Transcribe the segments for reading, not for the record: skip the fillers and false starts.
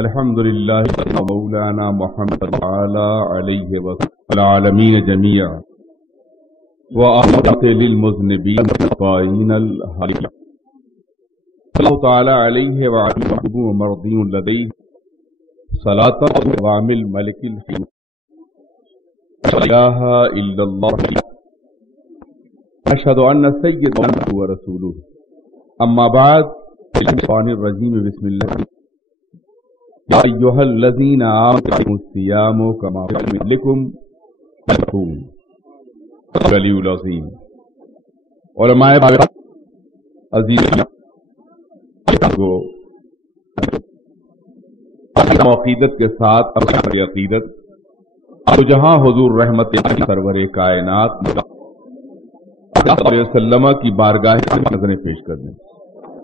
الحمد لله مولانا محمد تعالى عليه وسلم العالمين جميعا وأحمد للمذنبين الطائعين الهالكين الله تعالى عليه وعلى مرضي لديه صلاة وعمل ملك الحكيم لا إله إلا الله أشهد أن سيدنا ورسوله أما بعد الشيطان الرجيم بسم الله يا أيها الذين آمنوا الصيام كما كتب لكم تتقون العلی العظیم علماء عزیز کو عقیدت کے ساتھ اپنی عقیدت تو جہاں حضور رحمت سرور کائنات صلی اللہ علیہ وسلم کی بارگاہ کی نظریں پیش کر دیں.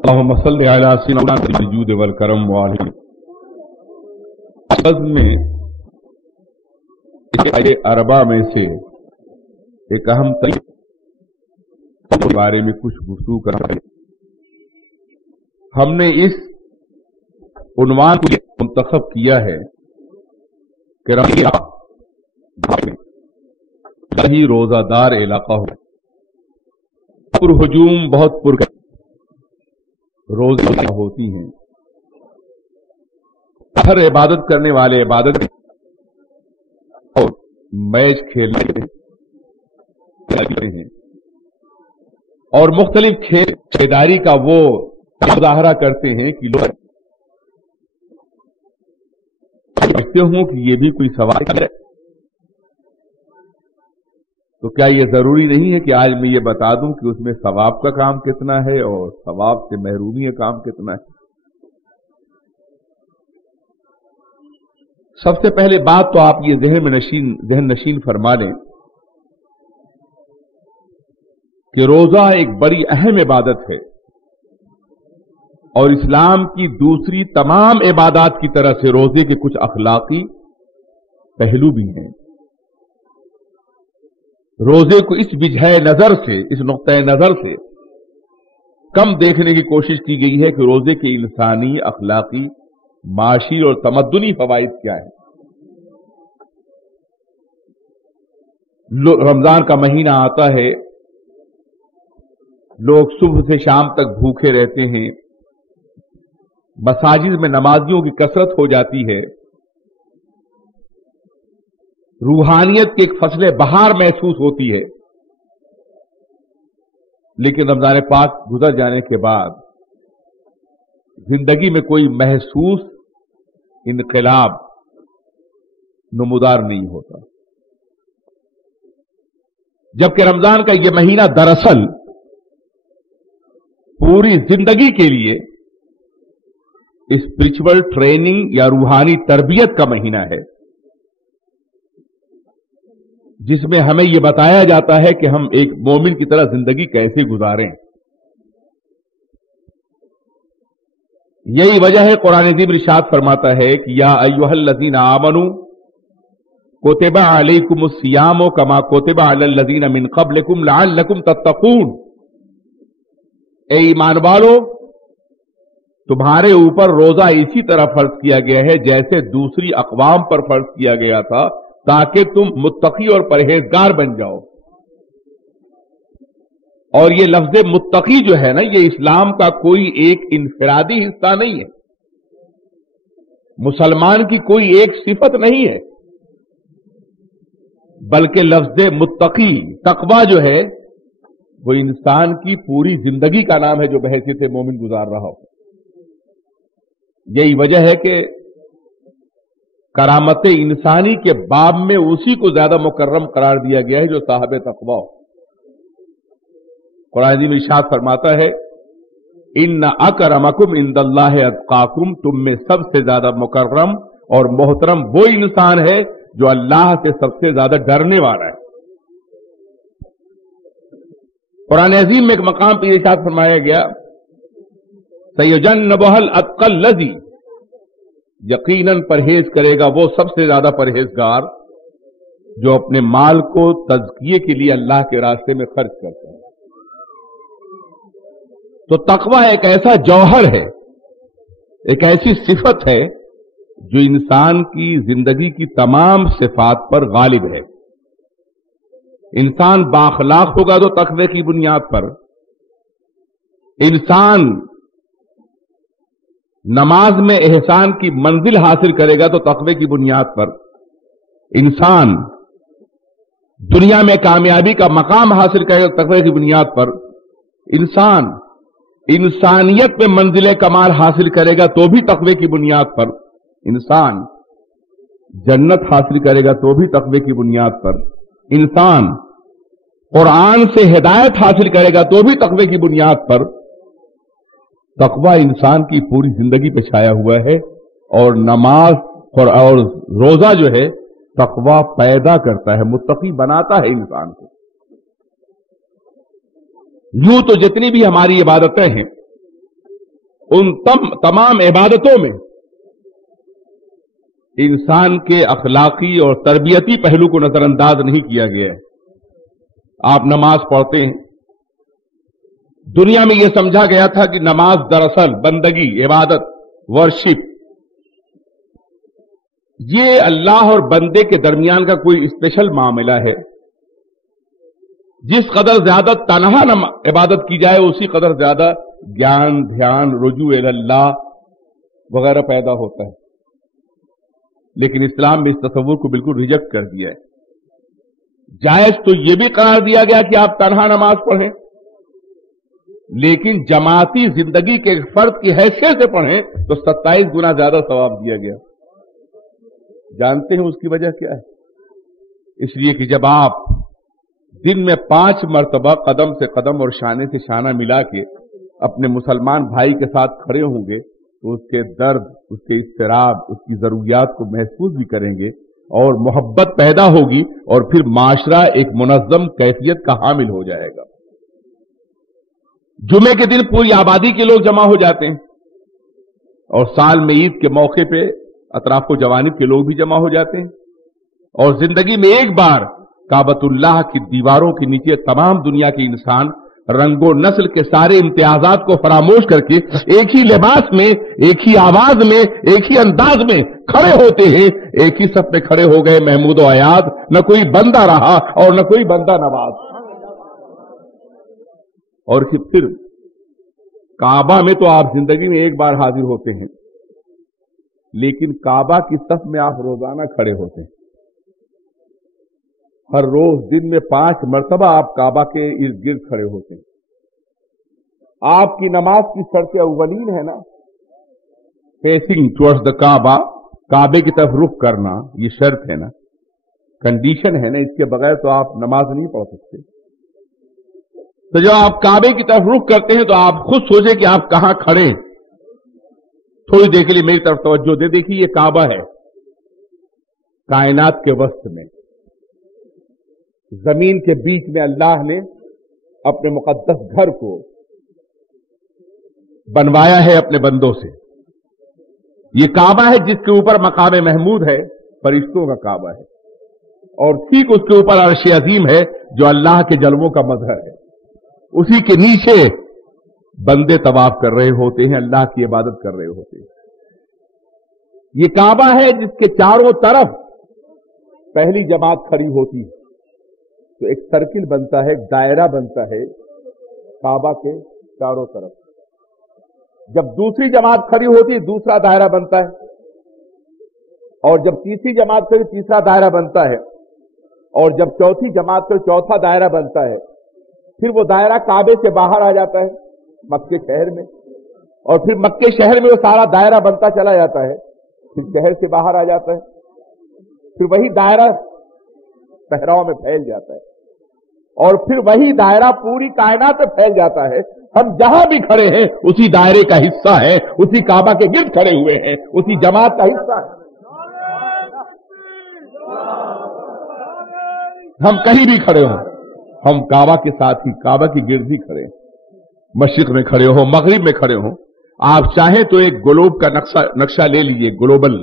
اللہم صلی علی سیدنا الجود والکرم والہ میں اس اربع میں سے ایک اہم ترین کے بارے میں کچھ گفتگو کرنا ہے. ہم نے اس عنوان کو منتخب کیا ہے کہ رمضان روزہ دار علاقہ ہو پر ہجوم بہت پر روزہ ہوتی ہیں. ہر عبادت کرنے والے عبادت اور میچ کھیلنے ہیں اور مختلف خریداری کا وہ مظاہرہ کرتے ہیں کہ لوگ سمجھتے ہوں کہ یہ بھی کوئی سوال ہے. تو کیا یہ ضروری نہیں ہے کہ آج میں یہ بتا دوں کہ اس میں ثواب کا کام کتنا ہے اور ثواب سے محرومی کا کام کتنا ہے؟ سب سے پہلے بات تو آپ یہ ذہن نشین فرما لیں کہ روزہ ایک بڑی اہم عبادت ہے اور اسلام کی دوسری تمام عبادات کی طرح سے روزے کے کچھ اخلاقی پہلو بھی ہیں. روزے کو اس وجہ نظر سے، اس نقطۂ نظر سے کم دیکھنے کی کوشش کی گئی ہے کہ روزے کے انسانی، اخلاقی، معاشی اور تمدنی فوائد کیا ہیں. رمضان کا مہینہ آتا ہے، لوگ صبح سے شام تک بھوکے رہتے ہیں، مساجد میں نمازیوں کی کثرت ہو جاتی ہے، روحانیت کی ایک فصل بہار محسوس ہوتی ہے. لیکن رمضان پاک گزر جانے کے بعد زندگی میں کوئی محسوس انقلاب نمودار نہیں ہوتا، جبکہ رمضان کا یہ مہینہ دراصل پوری زندگی کے لیے اسپرچول ٹریننگ یا روحانی تربیت کا مہینہ ہے، جس میں ہمیں یہ بتایا جاتا ہے کہ ہم ایک مومن کی طرح زندگی کیسے گزاریں. یہی وجہ ہے قرآن عظیم ارشاد فرماتا ہے کہ یا ایھا الذین آمنوا کتب علیکم الصیام کما کتب علی الذین من قبلکم لعلکم تتقون. اے ایمان والو، تمہارے اوپر روزہ اسی طرح فرض کیا گیا ہے جیسے دوسری اقوام پر فرض کیا گیا تھا، تاکہ تم متقی اور پرہیزگار بن جاؤ. اور یہ لفظ متقی جو ہے نا، یہ اسلام کا کوئی ایک انفرادی حصہ نہیں ہے، مسلمان کی کوئی ایک صفت نہیں ہے، بلکہ لفظ متقی، تقوی جو ہے وہ انسان کی پوری زندگی کا نام ہے جو بحیثیت مومن گزار رہا ہو. یہی وجہ ہے کہ کرامت انسانی کے باب میں اسی کو زیادہ مکرم قرار دیا گیا ہے جو صاحب تقوی ہو. قرآن عظیم ارشاد فرماتا ہے ان اکرمکم عند اللہ اتقاکم، تم میں سب سے زیادہ مکرم اور محترم وہ انسان ہے جو اللہ سے سب سے زیادہ ڈرنے والا ہے. قرآن عظیم میں ایک مقام پہ ارشاد فرمایا گیا سیجنبھا الاتقی الذی، یقیناً پرہیز کرے گا وہ سب سے زیادہ پرہیزگار جو اپنے مال کو تزکیے کے لیے اللہ کے راستے میں خرچ کرتا ہے. تو تقوی ایک ایسا جوہر ہے، ایک ایسی صفت ہے جو انسان کی زندگی کی تمام صفات پر غالب ہے. انسان بااخلاق ہوگا تو تقوی کی بنیاد پر، انسان نماز میں احسان کی منزل حاصل کرے گا تو تقوی کی بنیاد پر، انسان دنیا میں کامیابی کا مقام حاصل کرے گا تقوی کی بنیاد پر، انسان انسانیت میں منزل کمال حاصل کرے گا تو بھی تقوی کی بنیاد پر، انسان جنت حاصل کرے گا تو بھی تقوی کی بنیاد پر، انسان قرآن سے ہدایت حاصل کرے گا تو بھی تقوی کی بنیاد پر. تقوی انسان کی پوری زندگی پہ چھایا ہوا ہے، اور نماز اور روزہ جو ہے تقوی پیدا کرتا ہے، متقی بناتا ہے انسان کو. یوں تو جتنی بھی ہماری عبادتیں ہیں ان تمام عبادتوں میں انسان کے اخلاقی اور تربیتی پہلو کو نظر انداز نہیں کیا گیا ہے. آپ نماز پڑھتے ہیں، دنیا میں یہ سمجھا گیا تھا کہ نماز دراصل بندگی، عبادت، ورشپ، یہ اللہ اور بندے کے درمیان کا کوئی اسپیشل معاملہ ہے. جس قدر زیادہ تنہا عبادت کی جائے اسی قدر زیادہ گیان، دھیان، رجوع اللہ وغیرہ پیدا ہوتا ہے. لیکن اسلام میں اس تصور کو بالکل ریجیکٹ کر دیا ہے. جائز تو یہ بھی قرار دیا گیا کہ آپ تنہا نماز پڑھیں، لیکن جماعتی زندگی کے فرد کی حیثیت سے پڑھیں تو 27 گنا زیادہ ثواب دیا گیا. جانتے ہیں اس کی وجہ کیا ہے؟ اس لیے کہ جب آپ دن میں 5 مرتبہ قدم سے قدم اور شانے سے شانہ ملا کے اپنے مسلمان بھائی کے ساتھ کھڑے ہوں گے تو اس کے درد، اس کے اضطراب، اس کی ضروریات کو محسوس بھی کریں گے اور محبت پیدا ہوگی، اور پھر معاشرہ ایک منظم کیفیت کا حامل ہو جائے گا. جمعے کے دن پوری آبادی کے لوگ جمع ہو جاتے ہیں، اور سال میں عید کے موقع پہ اطراف و جوانب کے لوگ بھی جمع ہو جاتے ہیں، اور زندگی میں ایک بار کعبۃ اللہ کی دیواروں کے نیچے تمام دنیا کے انسان رنگ و نسل کے سارے امتیازات کو فراموش کر کے ایک ہی لباس میں، ایک ہی آواز میں، ایک ہی انداز میں کھڑے ہوتے ہیں. ایک ہی صف میں کھڑے ہو گئے محمود و ایاد، نہ کوئی بندہ رہا اور نہ کوئی بندہ نواز. اور پھر کعبہ میں تو آپ زندگی میں ایک بار حاضر ہوتے ہیں، لیکن کعبہ کی صف میں آپ روزانہ کھڑے ہوتے ہیں. ہر روز دن میں 5 مرتبہ آپ کعبہ کے ارد گرد کھڑے ہوتے ہیں. آپ کی نماز کی شرط اولین ہے نا فیسنگ ٹورڈز دا کعبہ، کعبے کی طرف رخ کرنا، یہ شرط ہے نا، کنڈیشن ہے نا. اس کے بغیر تو آپ نماز نہیں پڑھ سکتے. تو جب آپ کعبے کی طرف رخ کرتے ہیں تو آپ خود سوچیں کہ آپ کہاں کھڑے ہیں. تھوڑی دیر کے لیے میری طرف توجہ دے. دیکھیے یہ کعبہ ہے کائنات کے وسط میں، زمین کے بیچ میں اللہ نے اپنے مقدس گھر کو بنوایا ہے اپنے بندوں سے. یہ کعبہ ہے جس کے اوپر مقام محمود ہے، فرشتوں کا کعبہ ہے، اور ٹھیک اس کے اوپر عرش عظیم ہے جو اللہ کے جلووں کا مظہر ہے. اسی کے نیچے بندے طواف کر رہے ہوتے ہیں، اللہ کی عبادت کر رہے ہوتے ہیں. یہ کعبہ ہے جس کے چاروں طرف پہلی جماعت کھڑی ہوتی ہے تو ایک سرکل بنتا ہے، ایک دائرہ بنتا ہے کعبہ کے چاروں طرف. جب دوسری جماعت کھڑی ہوتی ہے دوسرا دائرہ بنتا ہے، اور جب تیسری جماعت کھڑی تیسرا دائرہ بنتا ہے، اور جب چوتھی جماعت کھڑی چوتھا دائرہ بنتا ہے. پھر وہ دائرہ کعبے سے باہر آ جاتا ہے مکے شہر میں، اور پھر مکے شہر میں وہ سارا دائرہ بنتا چلا جاتا ہے، پھر شہر سے باہر آ جاتا ہے، پھر وہی دائرہ صحراؤں میں پھیل جاتا ہے، اور پھر وہی دائرہ پوری کائنات میں پھیل جاتا ہے. ہم جہاں بھی کھڑے ہیں اسی دائرے کا حصہ ہے، اسی کعبہ کے گرد کھڑے ہوئے ہیں، اسی جماعت کا حصہ ہے. ہم کہیں بھی کھڑے ہوں، ہم کعبہ کے ساتھ ہی کعبہ کی گرد ہی کھڑے ہیں. مشرق میں کھڑے ہوں، مغرب میں کھڑے ہوں، آپ چاہیں تو ایک گلوب کا نقشہ لے لیجئے، گلوبل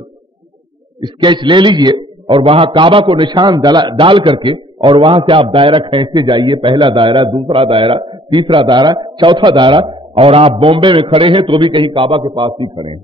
اسکیچ لے لیجئے، اور وہاں کعبہ کو نشان ڈال کر کے اور وہاں سے آپ دائرہ کھینچتے جائیے. پہلا دائرہ، دوسرا دائرہ، تیسرا دائرہ، چوتھا دائرہ، اور آپ بامبے میں کھڑے ہیں تو بھی کہیں کعبہ کے پاس ہی کھڑے ہیں.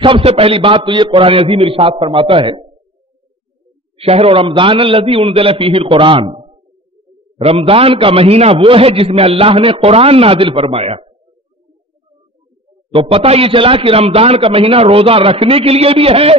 سب سے پہلی بات تو یہ قرآن عظیم ارشاد فرماتا ہے شہر رمضان الذی انزل فیہ القرآن، رمضان کا مہینہ وہ ہے جس میں اللہ نے قرآن نازل فرمایا. تو پتہ یہ چلا کہ رمضان کا مہینہ روزہ رکھنے کے لیے بھی ہے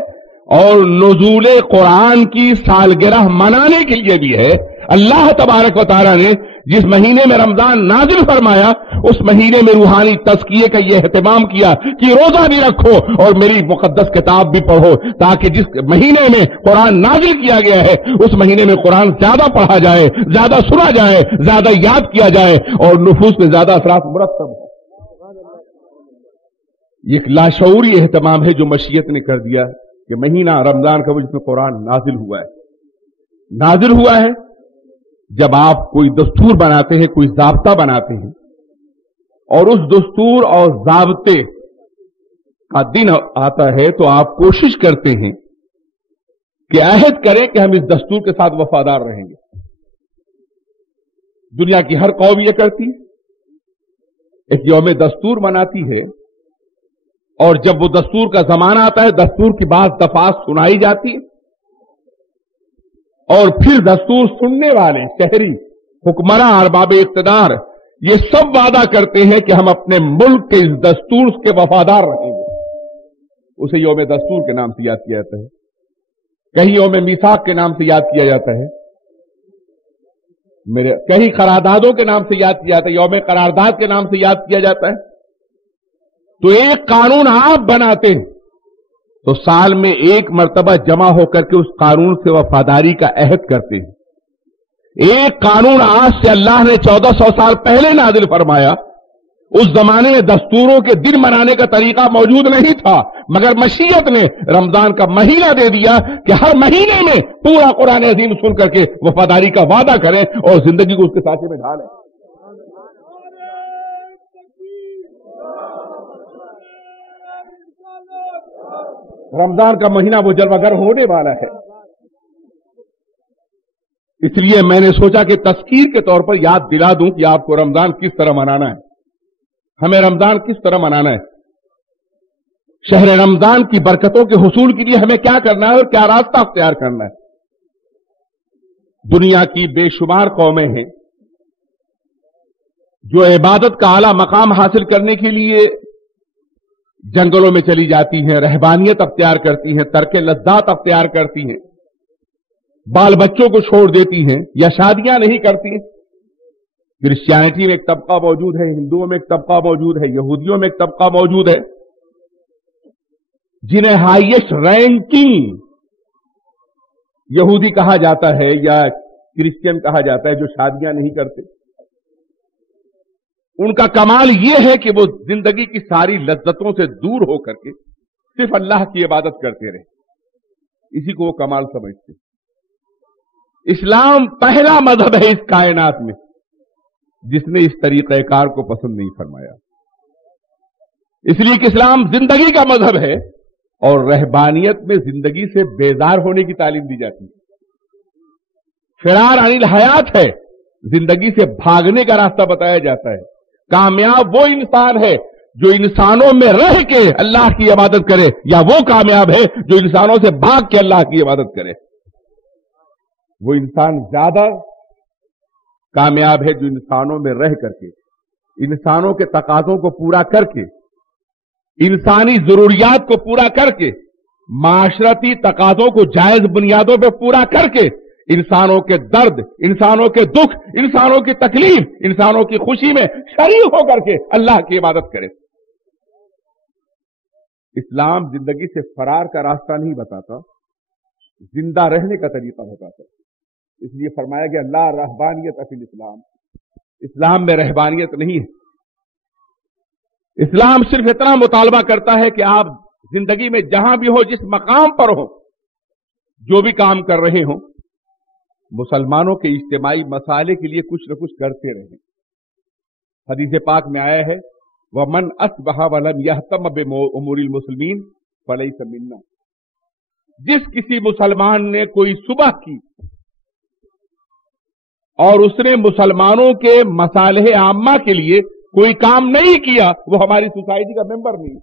اور نزول قرآن کی سالگرہ منانے کے لیے بھی ہے. اللہ تبارک و تعالیٰ نے جس مہینے میں رمضان نازل فرمایا اس مہینے میں روحانی تزکیے کا یہ اہتمام کیا کہ روزہ بھی رکھو اور میری مقدس کتاب بھی پڑھو، تاکہ جس مہینے میں قرآن نازل کیا گیا ہے اس مہینے میں قرآن زیادہ پڑھا جائے، زیادہ سنا جائے، زیادہ یاد کیا جائے اور نفوس میں زیادہ اثرات مرتب ہو. یہ ایک لاشعوری اہتمام ہے جو مشیت نے کر دیا کہ مہینہ رمضان کا وہ جس میں قرآن نازل ہوا ہے. جب آپ کوئی دستور بناتے ہیں، کوئی ضابطہ بناتے ہیں اور اس دستور اور ضابطے کا دن آتا ہے تو آپ کوشش کرتے ہیں کہ عہد کریں کہ ہم اس دستور کے ساتھ وفادار رہیں گے. دنیا کی ہر قوم یہ کرتی ہے، ایک یوم دستور مناتی ہے اور جب وہ دستور کا زمانہ آتا ہے دستور کی بعض دفعات سنائی جاتی ہے اور پھر دستور سننے والے شہری حکمراں ارباب اقتدار یہ سب وعدہ کرتے ہیں کہ ہم اپنے ملک کے اس دستور کے وفادار رہیں گے. اسے یوم دستور کے نام سے یاد کیا جاتا ہے، کہیں یوم میثاق کے نام سے یاد کیا جاتا ہے، کہیں قراردادوں کے نام سے یاد کیا جاتا ہے، یوم قرارداد کے نام سے یاد کیا جاتا ہے. تو ایک قانون آپ بناتے ہیں تو سال میں ایک مرتبہ جمع ہو کر کے اس قانون سے وفاداری کا عہد کرتے ہیں. ایک قانون آج سے اللہ نے 1400 سال پہلے نازل فرمایا. اس زمانے میں دستوروں کے دن منانے کا طریقہ موجود نہیں تھا، مگر مشیت نے رمضان کا مہینہ دے دیا کہ ہر مہینے میں پورا قرآن عظیم سن کر کے وفاداری کا وعدہ کریں اور زندگی کو اس کے سانچے میں ڈھالیں. رمضان کا مہینہ وہ جلوہ گر ہونے والا ہے. اس لیے میں نے سوچا کہ تذکیر کے طور پر یاد دلا دوں کہ آپ کو رمضان کس طرح منانا ہے، ہمیں رمضان کس طرح منانا ہے، شہر رمضان کی برکتوں کے حصول کے لیے ہمیں کیا کرنا ہے اور کیا راستہ اختیار کرنا ہے. دنیا کی بے شمار قومیں ہیں جو عبادت کا اعلیٰ مقام حاصل کرنے کے لیے جنگلوں میں چلی جاتی ہیں، رہبانیت اختیار کرتی ہیں، ترک لذات اختیار کرتی ہیں، بال بچوں کو چھوڑ دیتی ہیں یا شادیاں نہیں کرتی ہیں. کرسچینٹی میں ایک طبقہ موجود ہے، ہندوؤں میں ایک طبقہ موجود ہے، یہودیوں میں ایک طبقہ موجود ہے جنہیں ہائیسٹ رینکنگ یہودی کہا جاتا ہے یا کرسچین کہا جاتا ہے، جو شادیاں نہیں کرتے. ان کا کمال یہ ہے کہ وہ زندگی کی ساری لذتوں سے دور ہو کر کے صرف اللہ کی عبادت کرتے رہے. اسی کو وہ کمال سمجھتے. اسلام پہلا مذہب ہے اس کائنات میں جس نے اس طریقہ کار کو پسند نہیں فرمایا. اس لیے کہ اسلام زندگی کا مذہب ہے اور رہبانیت میں زندگی سے بیزار ہونے کی تعلیم دی جاتی ہے. فرار عن الحیات ہے، زندگی سے بھاگنے کا راستہ بتایا جاتا ہے. کامیاب وہ انسان ہے جو انسانوں میں رہ کے اللہ کی عبادت کرے، یا وہ کامیاب ہے جو انسانوں سے بھاگ کے اللہ کی عبادت کرے. وہ انسان زیادہ کامیاب ہے جو انسانوں میں رہ کر کے انسانوں کے تقاضوں کو پورا کر کے انسانی ضروریات کو پورا کر کے معاشرتی تقاضوں کو جائز بنیادوں پہ پورا کر کے انسانوں کے درد، انسانوں کے دکھ، انسانوں کی تکلیف، انسانوں کی خوشی میں شریک ہو کر کے اللہ کی عبادت کرے. اسلام زندگی سے فرار کا راستہ نہیں بتاتا، زندہ رہنے کا طریقہ بتاتا. اس لیے فرمایا گیا لا رہبانیت فی الاسلام، اسلام میں رہبانیت نہیں ہے. اسلام صرف اتنا مطالبہ کرتا ہے کہ آپ زندگی میں جہاں بھی ہو، جس مقام پر ہو، جو بھی کام کر رہے ہوں، مسلمانوں کے اجتماعی مسائل کے لیے کچھ نہ کچھ کرتے رہیں. حدیث پاک میں آیا ہے وَمَنْ أَصْبَحَ وَلَمْ يَهْتَمَّ بِأُمُورِ الْمُسْلِمِينَ فَلَيْسَ مِنَّا. جس کسی مسلمان نے کوئی صبح کی اور اس نے مسلمانوں کے مصالح عامہ کے لیے کوئی کام نہیں کیا، وہ ہماری سوسائٹی کا ممبر نہیں.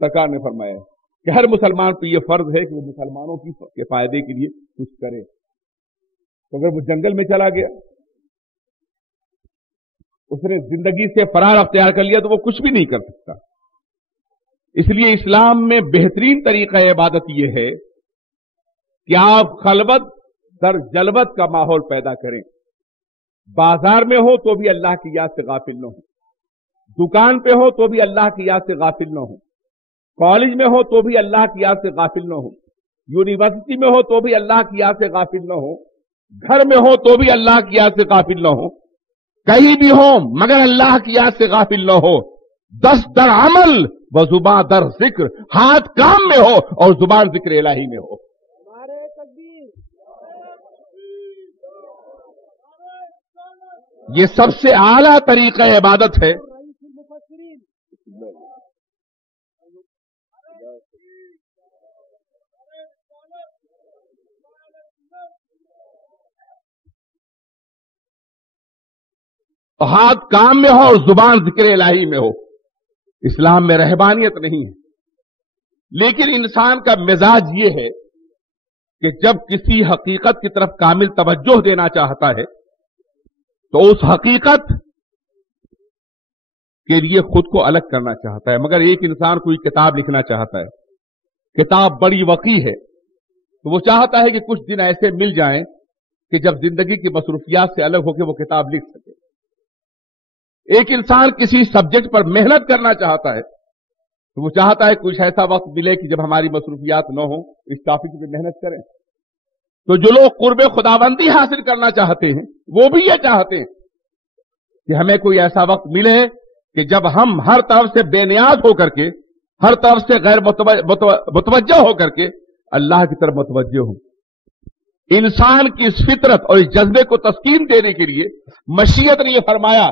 سرکار نے فرمایا کہ ہر مسلمان پہ یہ فرض ہے کہ وہ مسلمانوں کے فائدے کے لیے کچھ کرے. تو اگر وہ جنگل میں چلا گیا, اس نے زندگی سے فرار اختیار کر لیا, تو وہ کچھ بھی نہیں کر سکتا. اس لیے اسلام میں بہترین طریقہ عبادت یہ ہے کہ آپ خلوت در جلوت کا ماحول پیدا کریں. بازار میں ہو تو بھی اللہ کی یاد سے غافل نہ ہو, دکان پہ ہو تو بھی اللہ کی یاد سے غافل نہ ہو, کالج میں ہو تو بھی اللہ کی یاد سے غافل نہ ہو, یونیورسٹی میں ہو تو بھی اللہ کی یاد سے غافل نہ ہو, گھر میں ہو تو بھی اللہ کی یاد سے غافل نہ ہو, کہیں بھی ہو مگر اللہ کی یاد سے غافل نہ ہو. دست در عمل و زبان در ذکر, ہاتھ کام میں ہو اور زبان ذکر الہی میں ہو. یہ سب سے اعلیٰ طریقہ عبادت ہے. ہاتھ کام میں ہو اور زبان ذکر الہی میں ہو. اسلام میں رہبانیت نہیں ہے, لیکن انسان کا مزاج یہ ہے کہ جب کسی حقیقت کی طرف کامل توجہ دینا چاہتا ہے تو اس حقیقت کے لیے خود کو الگ کرنا چاہتا ہے. مگر ایک انسان کوئی کتاب لکھنا چاہتا ہے, کتاب بڑی وسیع ہے, تو وہ چاہتا ہے کہ کچھ دن ایسے مل جائیں کہ جب زندگی کی مصروفیات سے الگ ہو کے وہ کتاب لکھ سکے. ایک انسان کسی سبجیکٹ پر محنت کرنا چاہتا ہے تو وہ چاہتا ہے کچھ ایسا وقت ملے کہ جب ہماری مصروفیات نہ ہوں, اس ٹاپک پہ محنت کریں. تو جو لوگ قرب خداوندی حاصل کرنا چاہتے ہیں وہ بھی یہ چاہتے ہیں کہ ہمیں کوئی ایسا وقت ملے کہ جب ہم ہر طرف سے بے نیاز ہو کر کے, ہر طرف سے غیر متوجہ ہو کر کے اللہ کی طرف متوجہ ہوں. انسان کی اس فطرت اور اس جذبے کو تسکین دینے کے لیے مشیت نے یہ فرمایا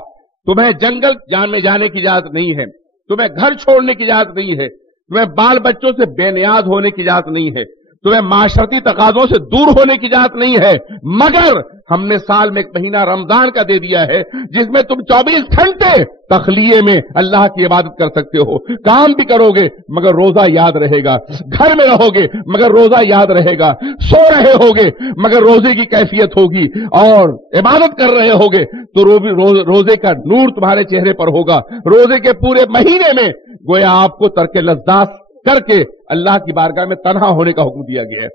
تمہیں جنگل میں جانے کی اجازت نہیں ہے, تمہیں گھر چھوڑنے کی اجازت نہیں ہے, تمہیں بال بچوں سے بے نیاز ہونے کی اجازت نہیں ہے, تمہیں معاشرتی تقاضوں سے دور ہونے کی اجازت نہیں ہے, مگر ہم نے سال میں ایک مہینہ رمضان کا دے دیا ہے جس میں تم 24 گھنٹے تخلیے میں اللہ کی عبادت کر سکتے ہو. کام بھی کرو گے مگر روزہ یاد رہے گا, گھر میں رہو گے مگر روزہ یاد رہے گا, سو رہے ہوگے مگر روزے کی کیفیت ہوگی, اور عبادت کر رہے ہوگے تو روزے کا نور تمہارے چہرے پر ہوگا. روزے کے پورے مہینے میں گویا آپ کو ترک لذات کر کے اللہ کی بارگاہ میں تنہا ہونے کا حکم دیا گیا ہے.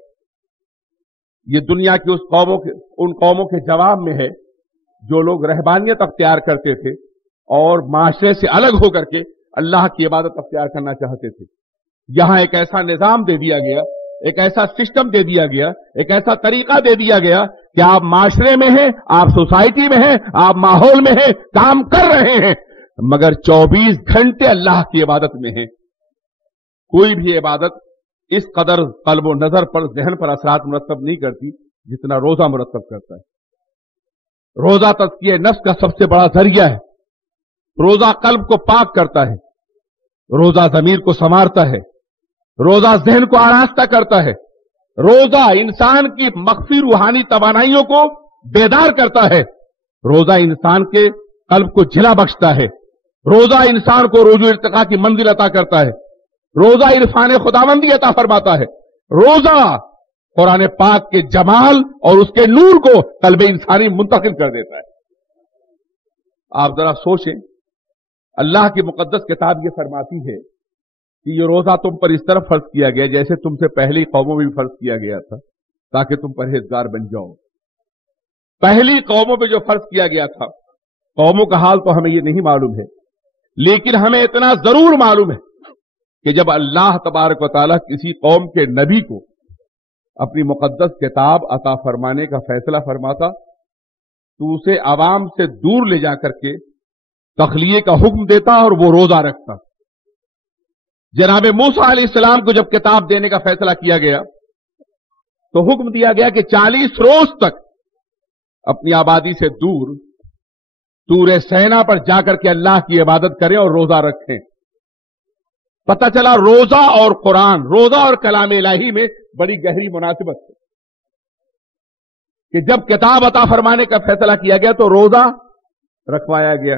یہ دنیا کی ان قوموں کے جواب میں ہے جو لوگ رہبانیت اختیار کرتے تھے اور معاشرے سے الگ ہو کر کے اللہ کی عبادت اختیار کرنا چاہتے تھے. یہاں ایک ایسا نظام دے دیا گیا, ایک ایسا سسٹم دے دیا گیا, ایک ایسا طریقہ دے دیا گیا کہ آپ معاشرے میں ہیں, آپ سوسائٹی میں ہیں, آپ ماحول میں ہیں, کام کر رہے ہیں, مگر 24 گھنٹے اللہ کی عبادت میں ہیں. کوئی بھی عبادت اس قدر قلب و نظر پر, ذہن پر اثرات مرتب نہیں کرتی جتنا روزہ مرتب کرتا ہے. روزہ تزکیہ نفس کا سب سے بڑا ذریعہ ہے. روزہ قلب کو پاک کرتا ہے, روزہ ضمیر کو سنوارتا ہے, روزہ ذہن کو آراستہ کرتا ہے, روزہ انسان کی مخفی روحانی توانائیوں کو بیدار کرتا ہے, روزہ انسان کے قلب کو جلا بخشتا ہے, روزہ انسان کو رجوع ارتقاء کی منزل عطا کرتا ہے, روزہ عرفان خداوندی عطا فرماتا ہے, روزہ قرآن پاک کے جمال اور اس کے نور کو قلب انسانی منتقل کر دیتا ہے. آپ ذرا سوچیں, اللہ کی مقدس کتاب یہ فرماتی ہے کہ یہ روزہ تم پر اس طرح فرض کیا گیا جیسے تم سے پہلی قوموں میں بھی فرض کیا گیا تھا تاکہ تم پرہیزگار بن جاؤ. پہلی قوموں پہ جو فرض کیا گیا تھا, قوموں کا حال تو ہمیں یہ نہیں معلوم ہے, لیکن ہمیں اتنا ضرور معلوم ہے کہ جب اللہ تبارک و تعالیٰ کسی قوم کے نبی کو اپنی مقدس کتاب عطا فرمانے کا فیصلہ فرماتا تو اسے عوام سے دور لے جا کر کے تخلیے کا حکم دیتا اور وہ روزہ رکھتا. جناب موسیٰ علیہ السلام کو جب کتاب دینے کا فیصلہ کیا گیا تو حکم دیا گیا کہ 40 روز تک اپنی آبادی سے دور طور سینا پر جا کر کے اللہ کی عبادت کریں اور روزہ رکھیں. پتہ چلا روزہ اور قرآن, روزہ اور کلام الہی میں بڑی گہری مناسبت ہے کہ جب کتاب عطا فرمانے کا فیصلہ کیا گیا تو روزہ رکھوایا گیا.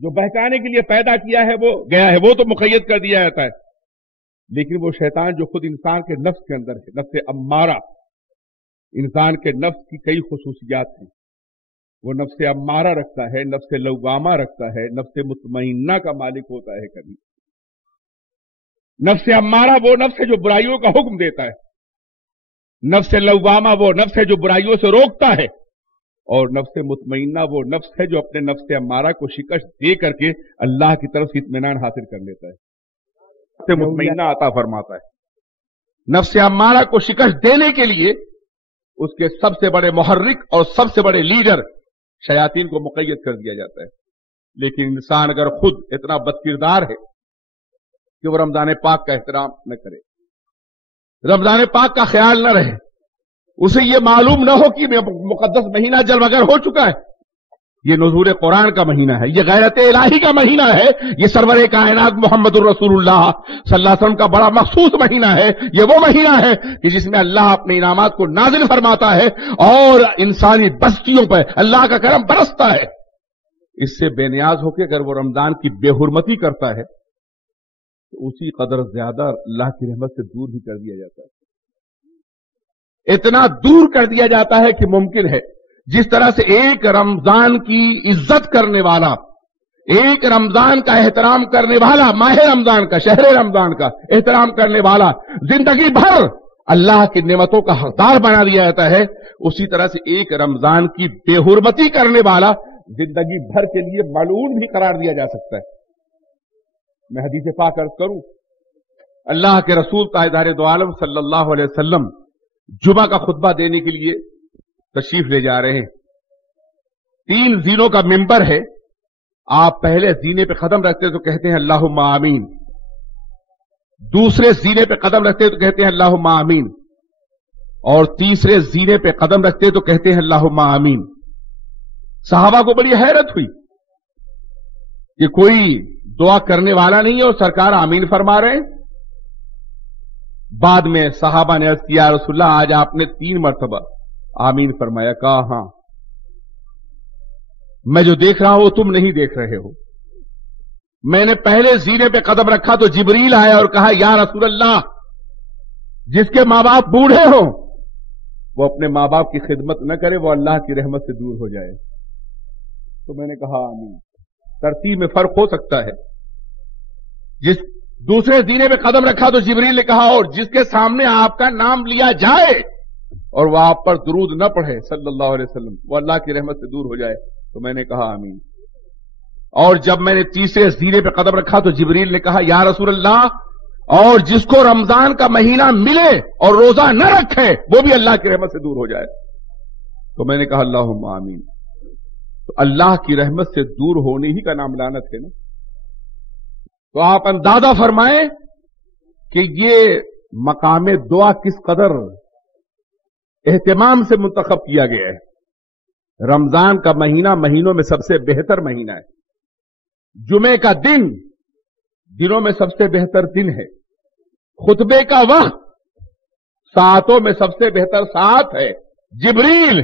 جو بہکانے کے لیے پیدا کیا ہے وہ گیا ہے، وہ تو مقید کر دیا جاتا ہے، لیکن وہ شیطان جو خود انسان کے نفس کے اندر ہے، نفس امارہ، انسان کے نفس کی کئی خصوصیات ہیں، وہ نفس امارہ رکھتا ہے، نفس لوامہ رکھتا ہے، نفس مطمئنہ کا مالک ہوتا ہے کبھی۔ نفس امارہ وہ نفس ہے جو برائیوں کا حکم دیتا ہے، نفس لوامہ وہ نفس ہے جو برائیوں سے روکتا ہے، اور نفس مطمئنہ وہ نفس ہے جو اپنے نفس امارہ کو شکست دے کر کے اللہ کی طرف سے اطمینان حاصل کر لیتا ہے، نفس مطمئنہ عطا فرماتا ہے۔ نفس امارہ کو شکست دینے کے لیے اس کے سب سے بڑے محرک اور سب سے بڑے لیڈر شیاطین کو مقید کر دیا جاتا ہے۔ لیکن انسان اگر خود اتنا بد کردار ہے کہ وہ رمضان پاک کا احترام نہ کرے، رمضان پاک کا خیال نہ رہے، اسے یہ معلوم نہ ہو کہ مقدس مہینہ جل وگر ہو چکا ہے، یہ نزول قرآن کا مہینہ ہے، یہ غیرت الہی کا مہینہ ہے، یہ سرور کائنات محمد الرسول اللہ صلی اللہ علیہ وسلم کا بڑا مخصوص مہینہ ہے، یہ وہ مہینہ ہے کہ جس میں اللہ اپنے انعامات کو نازل فرماتا ہے اور انسانی بستیوں پر اللہ کا کرم برستا ہے۔ اس سے بے نیاز ہو کے اگر وہ رمضان کی بے حرمتی کرتا ہے تو اسی قدر زیادہ اللہ کی رحمت سے دور بھی کر دیا جاتا ہے، اتنا دور کر دیا جاتا ہے کہ ممکن ہے جس طرح سے ایک رمضان کی عزت کرنے والا، ایک رمضان کا احترام کرنے والا، ماہ رمضان کا، شہر رمضان کا احترام کرنے والا زندگی بھر اللہ کی نعمتوں کا حقدار بنا دیا جاتا ہے، اسی طرح سے ایک رمضان کی بے حرمتی کرنے والا زندگی بھر کے لیے ملعون بھی قرار دیا جا سکتا ہے۔ میں حدیث پاک عرض کروں، اللہ کے رسول تاجدار دو عالم صلی اللہ علیہ وسلم جمعہ کا خطبہ دینے کے لیے تشریف لے جا رہے ہیں، 3 زینوں کا ممبر ہے، آپ پہلے زینے پہ قدم رکھتے تو کہتے ہیں اللہم آمین، دوسرے زینے پہ قدم رکھتے تو کہتے ہیں اللہم آمین، اور تیسرے زینے پہ قدم رکھتے تو کہتے ہیں اللہم آمین۔ صحابہ کو بڑی حیرت ہوئی کہ کوئی دعا کرنے والا نہیں ہے اور سرکار آمین فرما رہے ہیں۔ بعد میں صحابہ نے عرض کیا رسول اللہ آج آپ نے 3 مرتبہ آمین فرمایا، کہا ہاں، میں جو دیکھ رہا ہوں وہ تم نہیں دیکھ رہے ہو۔ میں نے پہلے زینے پہ قدم رکھا تو جبریل آیا اور کہا یا رسول اللہ، جس کے ماں باپ بوڑھے ہوں وہ اپنے ماں باپ کی خدمت نہ کرے، وہ اللہ کی رحمت سے دور ہو جائے۔ تو میں نے کہا آمین۔ ترتیب میں فرق ہو سکتا ہے، جس دوسرے زینے پہ قدم رکھا تو جبریل نے کہا اور جس کے سامنے آپ کا نام لیا جائے اور وہ آپ پر درود نہ پڑھے صلی اللہ علیہ وسلم، وہ اللہ کی رحمت سے دور ہو جائے۔ تو میں نے کہا آمین۔ اور جب میں نے تیسرے زینے پہ قدم رکھا تو جبریل نے کہا یا رسول اللہ، اور جس کو رمضان کا مہینہ ملے اور روزہ نہ رکھے وہ بھی اللہ کی رحمت سے دور ہو جائے۔ تو میں نے کہا اللہم آمین۔ تو اللہ کی رحمت سے دور ہونے ہی کا نام لعنت ہے نا۔ تو آپ اندازہ فرمائیں کہ یہ مقام دعا کس قدر اہتمام سے منتخب کیا گیا ہے۔ رمضان کا مہینہ مہینوں میں سب سے بہتر مہینہ ہے، جمعے کا دن دنوں میں سب سے بہتر دن ہے، خطبے کا وقت ساعتوں میں سب سے بہتر ساعت ہے، جبریل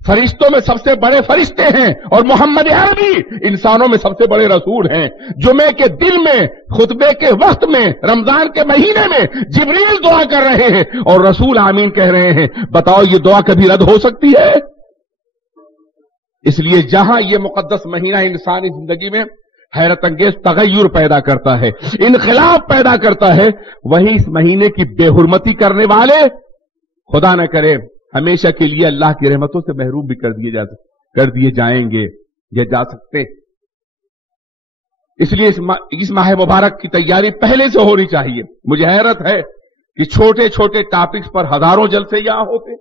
فرشتوں میں سب سے بڑے فرشتے ہیں اور محمد عربی انسانوں میں سب سے بڑے رسول ہیں۔ جمعے کے دن میں، خطبے کے وقت میں، رمضان کے مہینے میں جبریل دعا کر رہے ہیں اور رسول آمین کہہ رہے ہیں۔ بتاؤ یہ دعا کبھی رد ہو سکتی ہے؟ اس لیے جہاں یہ مقدس مہینہ انسانی زندگی میں حیرت انگیز تغیر پیدا کرتا ہے، انقلاب پیدا کرتا ہے، وہیں اس مہینے کی بے حرمتی کرنے والے خدا نہ کرے ہمیشہ کے لیے اللہ کی رحمتوں سے محروم بھی کر دیے جائیں گے یا جا سکتے۔ اس لیے اس ماہ مبارک کی تیاری پہلے سے ہونی چاہیے۔ مجھے حیرت ہے کہ چھوٹے چھوٹے ٹاپکس پر ہزاروں جلسے یہاں ہوتے،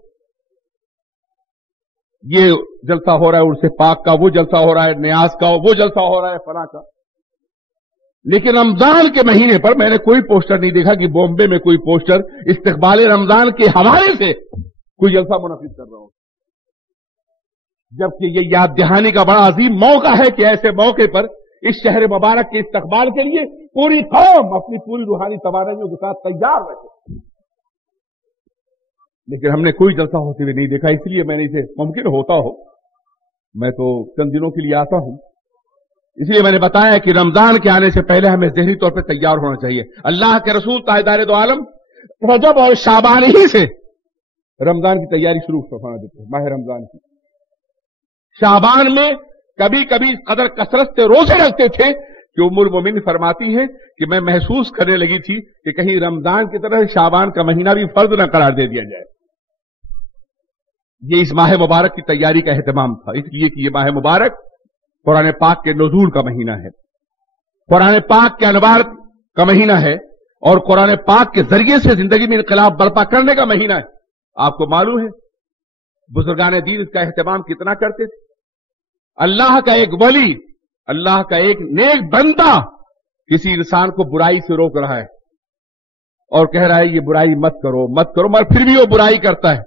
یہ جلسہ ہو رہا ہے عرس پاک کا، وہ جلسہ ہو رہا ہے نیاز کا، وہ جلسہ ہو رہا ہے فلاں کا، لیکن رمضان کے مہینے پر میں نے کوئی پوسٹر نہیں دیکھا کہ بامبے میں کوئی پوسٹر استقبال رمضان کے حوالے سے کوئی جلسہ منعقد کر رہا ہو، جبکہ یہ یاد دہانی کا بڑا عظیم موقع ہے کہ ایسے موقع پر اس شہر مبارک کے استقبال کے لیے پوری قوم اپنی پوری روحانی توانائیوں کے ساتھ تیار رہے، لیکن ہم نے کوئی جلسہ ہوتے ہوئے نہیں دیکھا۔ اس لیے میں نے اسے ممکن ہوتا ہو، میں تو چند دنوں کے لیے آتا ہوں، اس لیے میں نے بتایا کہ رمضان کے آنے سے پہلے ہمیں ذہنی طور پہ تیار ہونا چاہیے. اللہ کے رسول تاجدار دو عالم رجب اور شعبان ہی سے رمضان کی تیاری شروع فرما دیتے ہیں. ماہ رمضان کی شعبان میں کبھی کبھی قدر کثرت سے روزے رکھتے تھے کہ ام المومنین فرماتی ہے کہ میں محسوس کرنے لگی تھی کہ کہیں رمضان کی طرح شعبان کا مہینہ بھی فرض نہ قرار دے دیا جائے. یہ اس ماہ مبارک کی تیاری کا اہتمام تھا، اس لیے کہ یہ ماہ مبارک قرآن پاک کے نزول کا مہینہ ہے، قرآن پاک کے انوار کا مہینہ ہے، اور قرآن پاک کے ذریعے سے زندگی میں انقلاب برپا کرنے کا مہینہ ہے. آپ کو معلوم ہے بزرگان دین اس کا اہتمام کتنا کرتے تھے. اللہ کا ایک ولی، اللہ کا ایک نیک بندہ کسی انسان کو برائی سے روک رہا ہے اور کہہ رہا ہے یہ برائی مت کرو مت کرو، مگر پھر بھی وہ برائی کرتا ہے،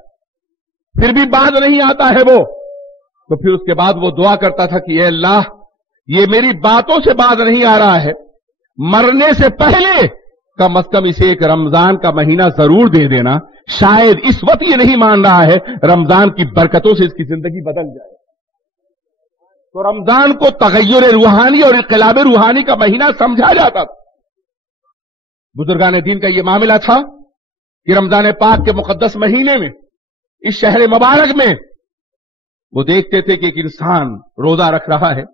پھر بھی باز نہیں آتا ہے وہ، تو پھر اس کے بعد وہ دعا کرتا تھا کہ اے اللہ یہ میری باتوں سے باز نہیں آ رہا ہے، مرنے سے پہلے کم از کم اسے ایک رمضان کا مہینہ ضرور دے دینا، شاید اس وقت یہ نہیں مان رہا ہے، رمضان کی برکتوں سے اس کی زندگی بدل جائے. تو رمضان کو تغیر روحانی اور انقلاب روحانی کا مہینہ سمجھا جاتا تھا. بزرگان دین کا یہ معاملہ تھا کہ رمضان پاک کے مقدس مہینے میں، اس شہر مبارک میں، وہ دیکھتے تھے کہ ایک انسان روزہ رکھ رہا ہے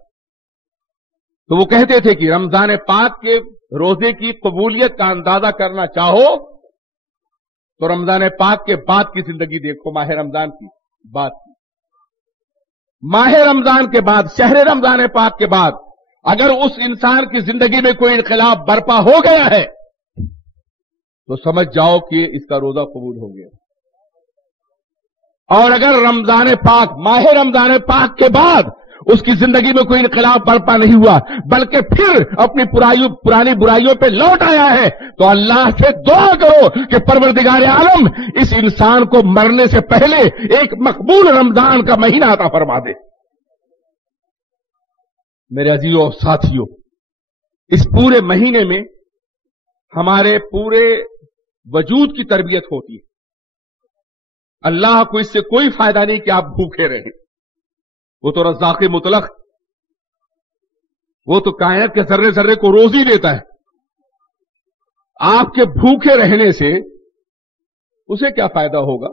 تو وہ کہتے تھے کہ رمضان پاک کے روزے کی قبولیت کا اندازہ کرنا چاہو تو رمضان پاک کے بعد کی زندگی دیکھو، ماہ رمضان کی بعد کی. ماہ رمضان کے بعد، شہر رمضان پاک کے بعد اگر اس انسان کی زندگی میں کوئی انقلاب برپا ہو گیا ہے تو سمجھ جاؤ کہ اس کا روزہ قبول ہو گیا. اور اگر رمضان پاک، ماہ رمضان پاک کے بعد اس کی زندگی میں کوئی انقلاب برپا نہیں ہوا بلکہ پھر اپنی پرانی برائیوں پہ لوٹ آیا ہے تو اللہ سے دعا کرو کہ پروردگار عالم اس انسان کو مرنے سے پہلے ایک مقبول رمضان کا مہینہ عطا فرما دے. میرے عزیزوں اور ساتھیوں، اس پورے مہینے میں ہمارے پورے وجود کی تربیت ہوتی ہے. اللہ کو اس سے کوئی فائدہ نہیں کہ آپ بھوکے رہیں، وہ تو رزاق مطلق، وہ تو کائنات کے ذرے ذرے کو روزی دیتا ہے. آپ کے بھوکے رہنے سے اسے کیا فائدہ ہوگا؟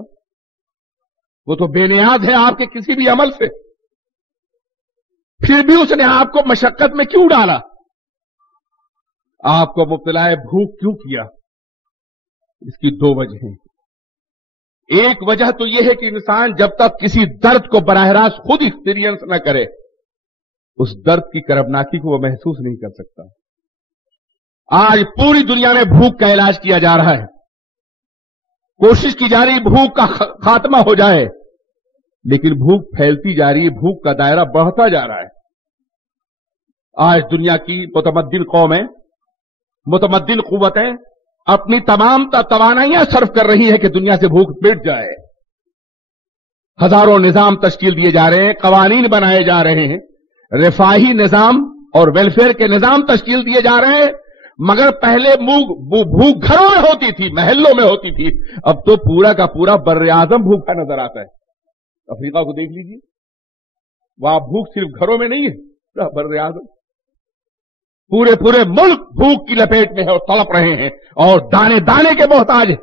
وہ تو بے نیاز ہے آپ کے کسی بھی عمل سے. پھر بھی اس نے آپ کو مشقت میں کیوں ڈالا؟ آپ کو مبتلا بھوک کیوں کیا؟ اس کی دو وجہیں. ایک وجہ تو یہ ہے کہ انسان جب تک کسی درد کو براہ راست خود ایکسپیرینس نہ کرے اس درد کی کربناکی کو وہ محسوس نہیں کر سکتا. آج پوری دنیا میں بھوک کا علاج کیا جا رہا ہے، کوشش کی جا رہی بھوک کا خاتمہ ہو جائے، لیکن بھوک پھیلتی جا رہی ہے، بھوک کا دائرہ بڑھتا جا رہا ہے. آج دنیا کی متمدن قومیں، متمدن قوتیں اپنی تمام توانائیاں صرف کر رہی ہیں کہ دنیا سے بھوک مٹ جائے. ہزاروں نظام تشکیل دیے جا رہے ہیں، قوانین بنائے جا رہے ہیں، رفاہی نظام اور ویلفیئر کے نظام تشکیل دیے جا رہے ہیں، مگر پہلے بھوک گھروں میں ہوتی تھی، محلوں میں ہوتی تھی، اب تو پورا کا پورا بر اعظم بھوکا نظر آتا ہے. افریقہ کو دیکھ لیجیے، وہاں بھوک صرف گھروں میں نہیں ہے، بر اعظم پورے ملک بھوک کی لپیٹ میں ہے اور تڑپ رہے ہیں اور دانے دانے کے محتاج ہیں.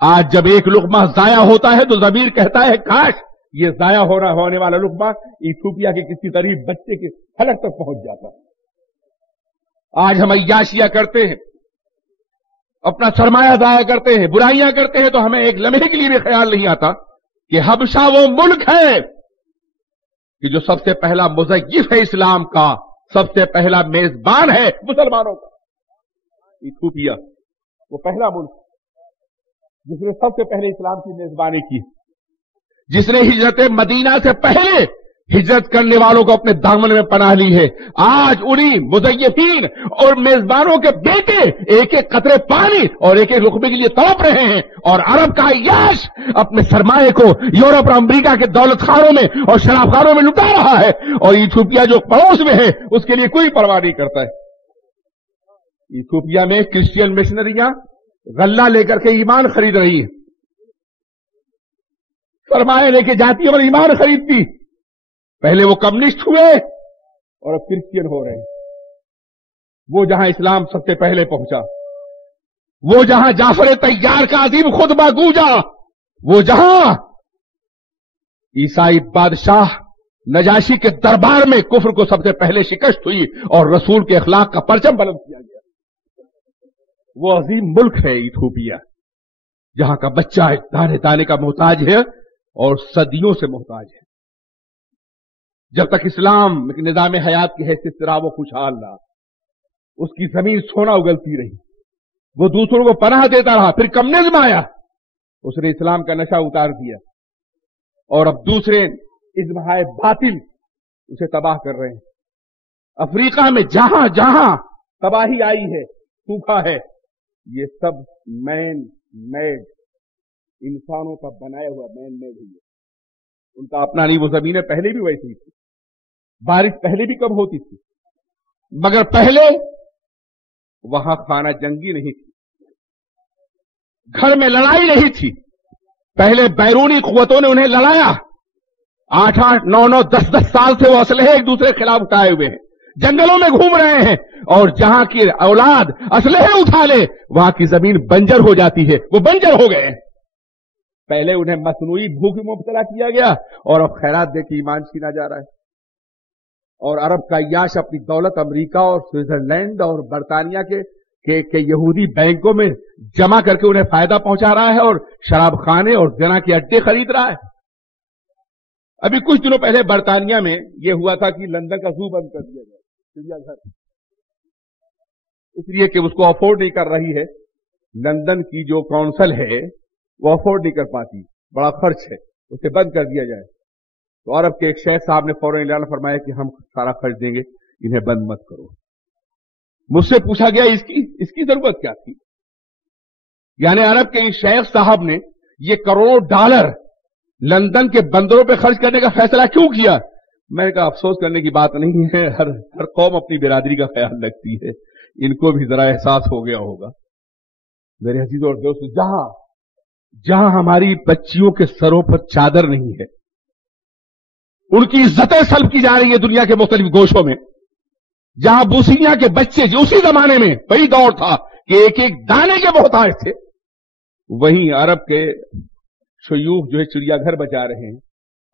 آج جب ایک لقمہ ضائع ہوتا ہے تو ضمیر کہتا ہے کاش یہ ضائع ہونے والا لقمہ ایتھوپیا کے کسی غریب بچے کے حلق تک پہنچ جاتا. آج ہم عیاشیاں کرتے ہیں، اپنا سرمایہ ضائع کرتے ہیں، برائیاں کرتے ہیں، تو ہمیں ایک لمحے کے لیے بھی خیال نہیں آتا کہ حبشہ وہ ملک ہے کہ جو سب سے پہلا مضیف ہے اسلام کا، سب سے پہلا میزبان ہے مسلمانوں کا. ایتھوپیا وہ پہلا ملک جس نے سب سے پہلے اسلام کی میزبانی کی، جس نے ہجرت مدینہ سے پہلے ہجرت کرنے والوں کو اپنے دامن میں پناہ لی ہے. آج انہی مضیفین اور میزبانوں کے بیٹے ایک ایک قطرے پانی اور ایک ایک لقمے کے لیے تڑپ رہے ہیں، اور عرب کا عیاش اپنے سرمایہ کو یورپ اور امریکہ کے دولت خانوں میں اور شراب خانوں میں لٹا رہا ہے، اور ایتھوپیا جو پڑوس میں ہے اس کے لیے کوئی پرواہ نہیں کرتا ہے. ایتھوپیا میں کرسچین مشنریاں غلہ لے کر کے ایمان خرید رہی ہیں، سرمایہ لے کے جاتی اور ایمان خریدتی. پہلے وہ کمیونسٹ ہوئے اور اب کرسچین ہو رہے ہیں. وہ جہاں اسلام سب سے پہلے پہنچا، وہ جہاں جعفر طیار کا عظیم خطبہ گونجا، وہ جہاں عیسائی بادشاہ نجاشی کے دربار میں کفر کو سب سے پہلے شکست ہوئی اور رسول کے اخلاق کا پرچم بلند کیا گیا، وہ عظیم ملک ہے ایتھوپیا، جہاں کا بچہ دانے دانے کا محتاج ہے اور صدیوں سے محتاج ہے. جب تک اسلام ایک نظام حیات کی حیثیت سے رہا وہ خوشحال رہا، اس کی زمین سونا اگلتی رہی، وہ دوسروں کو پناہ دیتا رہا. پھر کمیونزم آیا، اس نے اسلام کا نشہ اتار دیا اور اب دوسرے ازمہائے باطل اسے تباہ کر رہے ہیں. افریقہ میں جہاں جہاں تباہی آئی ہے، سوکھا ہے، یہ سب مین میڈ، انسانوں کا بنایا ہوا مین میڈ ہے. ان کا اپنا نہیں. وہ زمینیں پہلے بھی ویسی تھی، بارش پہلے بھی کم ہوتی تھی، مگر پہلے وہاں خانہ جنگی نہیں تھی، گھر میں لڑائی نہیں تھی. پہلے بیرونی قوتوں نے انہیں لڑایا، 8-8 9-9 10-10 سال سے وہ اسلحے ایک دوسرے کے خلاف اٹھائے ہوئے ہیں، جنگلوں میں گھوم رہے ہیں، اور جہاں کی اولاد اسلحے اٹھا لے وہاں کی زمین بنجر ہو جاتی ہے. وہ بنجر ہو گئے. پہلے انہیں مصنوعی بھوک میں مبتلا کیا گیا اور اب خیرات دے کے ایمان چھینا جا رہا ہے. اور عرب کا عیاش اپنی دولت امریکہ اور سوئٹزرلینڈ اور برطانیہ کے یہودی بینکوں میں جمع کر کے انہیں فائدہ پہنچا رہا ہے اور شراب خانے اور زنا کے اڈے خرید رہا ہے. ابھی کچھ دنوں پہلے برطانیہ میں یہ ہوا تھا کہ لندن کا زو بند کر دیا گیا، چڑیا گھر، اس لیے کہ اس کو افورڈ نہیں کر رہی ہے. لندن کی جو کونسل ہے وہ افورڈ نہیں کر پاتی، بڑا خرچ ہے، اسے بند کر دیا جائے. تو عرب کے ایک شیخ صاحب نے فوراً اعلان فرمایا کہ ہم سارا خرچ دیں گے، انہیں بند مت کرو. مجھ سے پوچھا گیا اس کی ضرورت کیا تھی؟ یعنی عرب کے شیخ صاحب نے یہ کروڑوں ڈالر لندن کے بندروں پہ خرچ کرنے کا فیصلہ کیوں کیا؟ میں نے کہا افسوس کرنے کی بات نہیں ہے، ہر قوم اپنی برادری کا خیال رکھتی ہے، ان کو بھی ذرا احساس ہو گیا ہوگا. میرے عزیزوں اور دوستوں، جہاں ہماری بچیوں کے سروں پر چادر نہیں ہے، ان کی عزتیں سلب کی جا رہی ہے دنیا کے مختلف گوشوں میں، جہاں بوسینیا کے بچے جو اسی زمانے میں وہی دور تھا کہ ایک ایک دانے کے محتاج تھے، وہیں عرب کے شیوخ جو ہے چڑیا گھر بچا رہے ہیں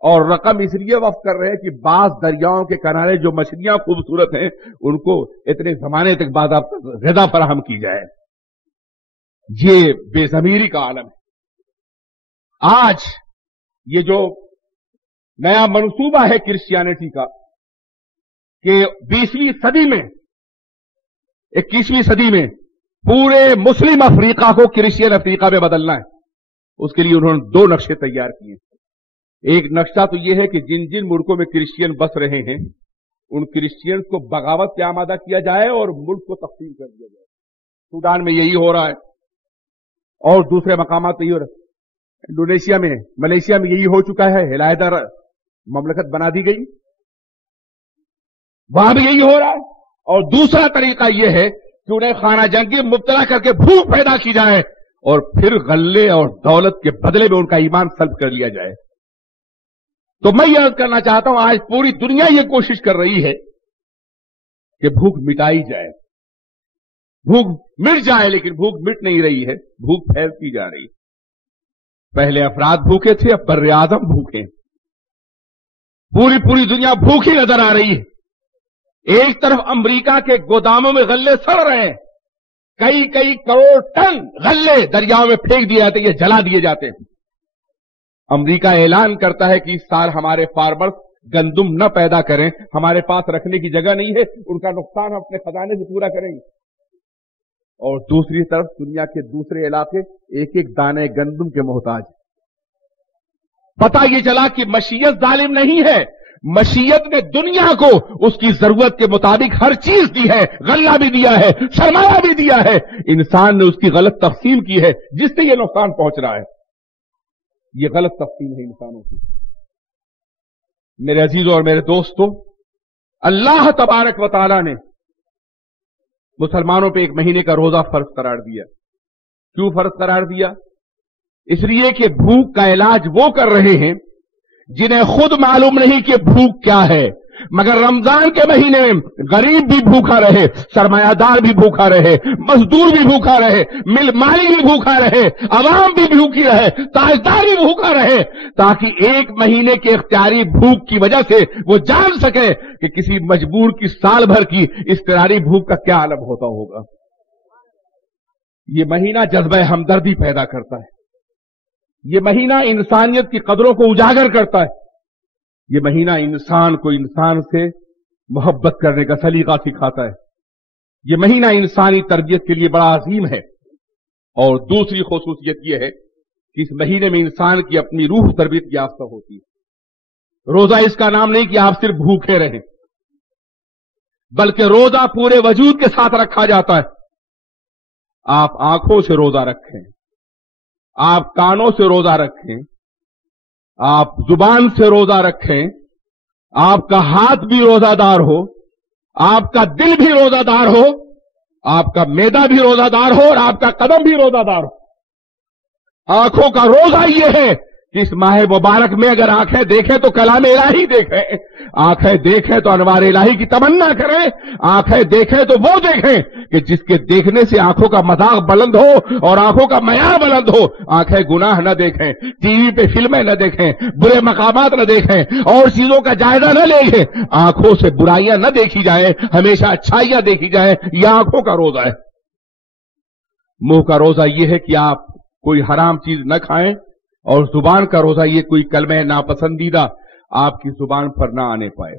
اور رقم اس لیے وقف کر رہے ہیں کہ بعض دریاؤں کے کنارے جو مچھلیاں خوبصورت ہیں ان کو اتنے زمانے تک باضابطہ غذا فراہم کی جائے. یہ بے ضمیری کا عالم ہے. آج یہ جو نیا منصوبہ ہے کرسچینٹی کا کہ 20ویں صدی میں 21ویں صدی میں پورے مسلم افریقہ کو کرسچین افریقہ میں بدلنا ہے، اس کے لیے انہوں نے 2 نقشے تیار کیے. ایک نقشہ تو یہ ہے کہ جن جن ملکوں میں کرسچین بس رہے ہیں ان کرسچینز کو بغاوت پہ آمادہ کیا جائے اور ملک کو تقسیم کر دیا جائے. سوڈان میں یہی ہو رہا ہے اور دوسرے مقامات پہ یہی ہو رہا ہے. انڈونیشیا میں، ملیشیا میں یہی ہو چکا ہے، علیحدہ مملکت بنا دی گئی، وہاں بھی یہی ہو رہا ہے. اور دوسرا طریقہ یہ ہے کہ انہیں خانہ جنگی مبتلا کر کے بھوک پیدا کی جائے اور پھر غلے اور دولت کے بدلے میں ان کا ایمان سلب کر لیا جائے. تو میں یہ عرض کرنا چاہتا ہوں، آج پوری دنیا یہ کوشش کر رہی ہے کہ بھوک مٹائی جائے، بھوک مٹ جائے، لیکن بھوک مٹ نہیں رہی ہے، بھوک پھیلتی جا رہی ہے. پہلے افراد بھوکے تھے، اب بر اعظم بھوکے، پوری دنیا بھوکی نظر آ رہی ہے. ایک طرف امریکہ کے گوداموں میں غلے سڑ رہے ہیں، کئی کروڑ ٹن غلے دریاؤں میں پھینک دیے جاتے ہیں، یہ جلا دیے جاتے ہیں. امریکہ اعلان کرتا ہے کہ اس سال ہمارے فارمرز گندم نہ پیدا کریں، ہمارے پاس رکھنے کی جگہ نہیں ہے، ان کا نقصان ہم اپنے خزانے سے پورا کریں گے. اور دوسری طرف دنیا کے دوسرے علاقے ایک ایک دانے گندم کے محتاج. پتہ یہ چلا کہ مشیت ظالم نہیں ہے، مشیت نے دنیا کو اس کی ضرورت کے مطابق ہر چیز دی ہے، غلہ بھی دیا ہے، سرمایہ بھی دیا ہے. انسان نے اس کی غلط تقسیم کی ہے جس سے یہ نقصان پہنچ رہا ہے. یہ غلط تقسیم ہے انسانوں کی. میرے عزیزوں اور میرے دوستوں، اللہ تبارک و تعالی نے مسلمانوں پہ 1 مہینے کا روزہ فرض قرار دیا. کیوں فرض قرار دیا؟ اس لیے کہ بھوک کا علاج وہ کر رہے ہیں جنہیں خود معلوم نہیں کہ بھوک کیا ہے، مگر رمضان کے مہینے میں غریب بھی بھوکا رہے، سرمایہ دار بھی بھوکا رہے، مزدور بھی بھوکا رہے، مالی بھی بھوکا رہے، عوام بھی بھوکی رہے، تاجدار بھی بھوکا رہے، تاکہ ایک مہینے کے اختیاری بھوک کی وجہ سے وہ جان سکے کہ کسی مجبور کی سال بھر کی اضطراری بھوک کا کیا عالم ہوتا ہوگا۔ یہ مہینہ جذبہ ہمدردی پیدا کرتا ہے، یہ مہینہ انسانیت کی قدروں کو اجاگر کرتا ہے، یہ مہینہ انسان کو انسان سے محبت کرنے کا سلیقہ سکھاتا ہے، یہ مہینہ انسانی تربیت کے لیے بڑا عظیم ہے۔ اور دوسری خصوصیت یہ ہے کہ اس مہینے میں انسان کی اپنی روح تربیت یافتہ ہوتی ہے۔ روزہ اس کا نام نہیں کہ آپ صرف بھوکے رہیں، بلکہ روزہ پورے وجود کے ساتھ رکھا جاتا ہے۔ آپ آنکھوں سے روزہ رکھیں، آپ کانوں سے روزہ رکھیں، آپ زبان سے روزہ رکھیں، آپ کا ہاتھ بھی روزہ دار ہو، آپ کا دل بھی روزہ دار ہو، آپ کا معدہ بھی روزہ دار ہو اور آپ کا قدم بھی روزہ دار ہو۔ آنکھوں کا روزہ یہ ہے کہ اس ماہ مبارک میں اگر آنکھیں دیکھیں تو کلام الہی دیکھیں، آنکھیں دیکھیں تو انوار الہی کی تمنا کریں، آنکھیں دیکھیں تو وہ دیکھیں کہ جس کے دیکھنے سے آنکھوں کا مذاق بلند ہو اور آنکھوں کا معیار بلند ہو۔ آنکھیں گناہ نہ دیکھیں، ٹی وی پہ فلمیں نہ دیکھیں، برے مقامات نہ دیکھیں اور چیزوں کا جائزہ نہ لیں، آنکھوں سے برائیاں نہ دیکھی جائیں، ہمیشہ اچھائیاں دیکھی جائیں۔ یہ آنکھوں کا روزہ ہے۔ منہ کا روزہ یہ ہے کہ آپ کوئی حرام چیز نہ کھائیں، اور زبان کا روزہ یہ کوئی کلمہ ناپسندیدہ آپ کی زبان پر نہ آنے پائے۔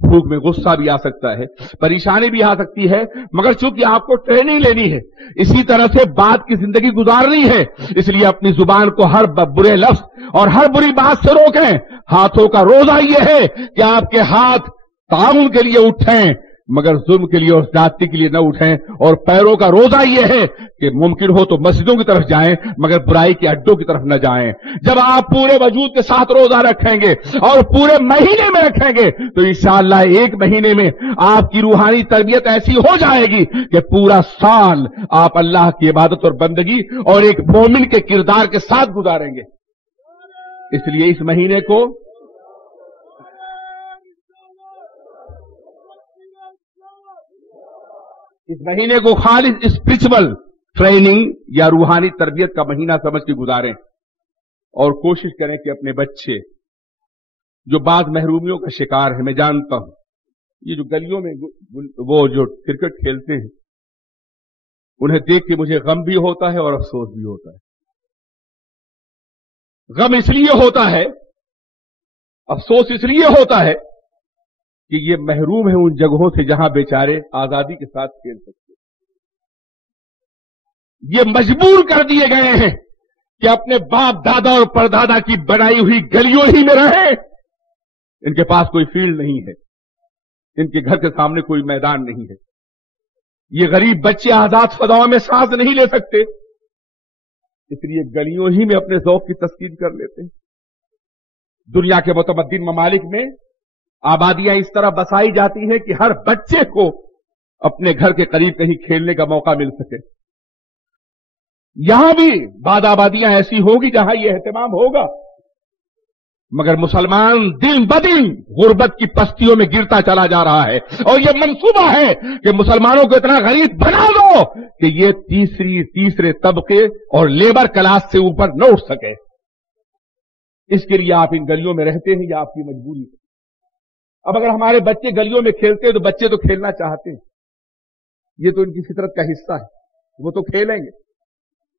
بھوک میں غصہ بھی آ سکتا ہے، پریشانی بھی آ سکتی ہے، مگر چونکہ آپ کو ٹریننگ لینی ہے، اسی طرح سے بات کی زندگی گزارنی ہے، اس لیے اپنی زبان کو ہر برے لفظ اور ہر بری بات سے روکیں۔ ہاتھوں کا روزہ یہ ہے کہ آپ کے ہاتھ تعاون کے لیے اٹھیں مگر ظلم کے لیے اور زیادتی کے لیے نہ اٹھیں، اور پیروں کا روزہ یہ ہے کہ ممکن ہو تو مسجدوں کی طرف جائیں مگر برائی کے اڈوں کی طرف نہ جائیں۔ جب آپ پورے وجود کے ساتھ روزہ رکھیں گے اور پورے مہینے میں رکھیں گے تو انشاءاللہ ایک مہینے میں آپ کی روحانی تربیت ایسی ہو جائے گی کہ پورا سال آپ اللہ کی عبادت اور بندگی اور ایک مومن کے کردار کے ساتھ گزاریں گے۔ اس لیے اس مہینے کو خالص اسپرچول ٹریننگ یا روحانی تربیت کا مہینہ سمجھ کے گزاریں، اور کوشش کریں کہ اپنے بچے جو بعض محرومیوں کا شکار ہے، میں جانتا ہوں یہ جو گلیوں میں وہ جو کرکٹ کھیلتے ہیں انہیں دیکھ کے مجھے غم بھی ہوتا ہے اور افسوس بھی ہوتا ہے۔ غم اس لیے ہوتا ہے، افسوس اس لیے ہوتا ہے کہ یہ محروم ہیں ان جگہوں سے جہاں بیچارے آزادی کے ساتھ کھیل سکتے ہیں۔ یہ مجبور کر دیے گئے ہیں کہ اپنے باپ دادا اور پردادا کی بنائی ہوئی گلیوں ہی میں رہیں۔ ان کے پاس کوئی فیلڈ نہیں ہے، ان کے گھر کے سامنے کوئی میدان نہیں ہے۔ یہ غریب بچے آزاد فضاؤں میں سانس نہیں لے سکتے، اس لیے گلیوں ہی میں اپنے ذوق کی تسکین کر لیتے ہیں۔ دنیا کے متمدن ممالک میں آبادیاں اس طرح بسائی جاتی ہیں کہ ہر بچے کو اپنے گھر کے قریب کہیں کھیلنے کا موقع مل سکے۔ یہاں بھی بعض آبادیاں ایسی ہوگی جہاں یہ اہتمام ہوگا، مگر مسلمان دن بدن غربت کی پستیوں میں گرتا چلا جا رہا ہے، اور یہ منصوبہ ہے کہ مسلمانوں کو اتنا غریب بنا دو کہ یہ تیسرے طبقے اور لیبر کلاس سے اوپر نہ اٹھ سکے۔ اس کے لیے آپ ان گلیوں میں رہتے ہیں، یہ آپ کی مجبوری ہے۔ اب اگر ہمارے بچے گلیوں میں کھیلتے ہیں تو بچے تو کھیلنا چاہتے ہیں، یہ تو ان کی فطرت کا حصہ ہے، وہ تو کھیلیں گے۔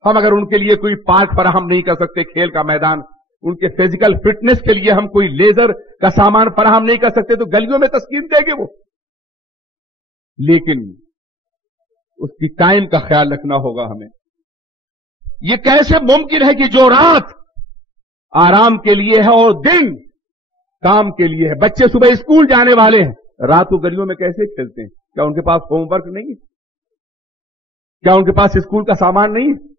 ہم اگر ان کے لیے کوئی پارک فراہم نہیں کر سکتے، کھیل کا میدان، ان کے فزیکل فٹنس کے لیے ہم کوئی لیزر کا سامان فراہم نہیں کر سکتے تو گلیوں میں تسکین دیں گے وہ۔ لیکن اس کی ٹائم کا خیال رکھنا ہوگا ہمیں۔ یہ کیسے ممکن ہے کہ جو رات آرام کے لیے ہے اور دن کام کے لیے ہے، بچے صبح اسکول جانے والے ہیں، رات کو گلیوں میں کیسے کھیلتے ہیں؟ کیا ان کے پاس ہوم ورک نہیں ہے؟ کیا ان کے پاس اسکول کا سامان نہیں ہے؟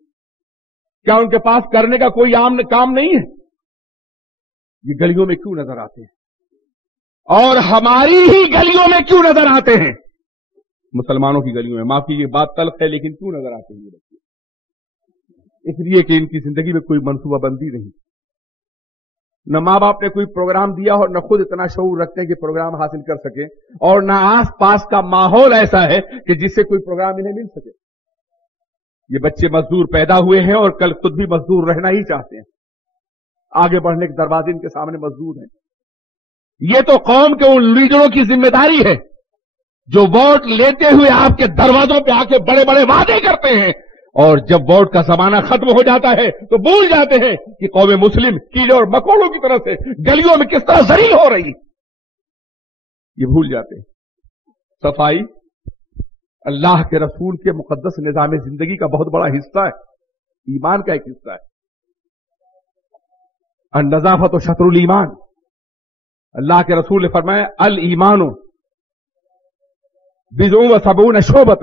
کیا ان کے پاس کرنے کا کوئی عام کام نہیں ہے؟ یہ گلیوں میں کیوں نظر آتے ہیں؟ اور ہماری ہی گلیوں میں کیوں نظر آتے ہیں؟ مسلمانوں کی گلیوں میں، معافی یہ بات تلخ ہے لیکن کیوں نظر آتے ہیں یہ بچے؟ اس لیے کہ ان کی زندگی میں کوئی منصوبہ بندی نہیں، نہ ماں باپ نے کوئی پروگرام دیا اور نہ خود اتنا شعور رکھتے ہیں کہ پروگرام حاصل کر سکے، اور نہ آس پاس کا ماحول ایسا ہے کہ جس سے کوئی پروگرام انہیں مل سکے۔ یہ بچے مزدور پیدا ہوئے ہیں اور کل خود بھی مزدور رہنا ہی چاہتے ہیں، آگے بڑھنے کے دروازے ان کے سامنے مزدور ہیں۔ یہ تو قوم کے ان لیڈروں کی ذمہ داری ہے جو ووٹ لیتے ہوئے آپ کے دروازوں پہ آ کے بڑے بڑے وعدے کرتے ہیں، اور جب ووٹ کا زمانہ ختم ہو جاتا ہے تو بھول جاتے ہیں کہ قوم مسلم کیڑے اور مکوڑوں کی طرح سے گلیوں میں کس طرح ذلیل ہو رہی، یہ بھول جاتے ہیں۔ صفائی اللہ کے رسول کے مقدس نظام زندگی کا بہت بڑا حصہ ہے، ایمان کا ایک حصہ ہے۔ النظافت و شطر الایمان، اللہ کے رسول نے فرمایا الایمان بضع و سبعون شعبۃ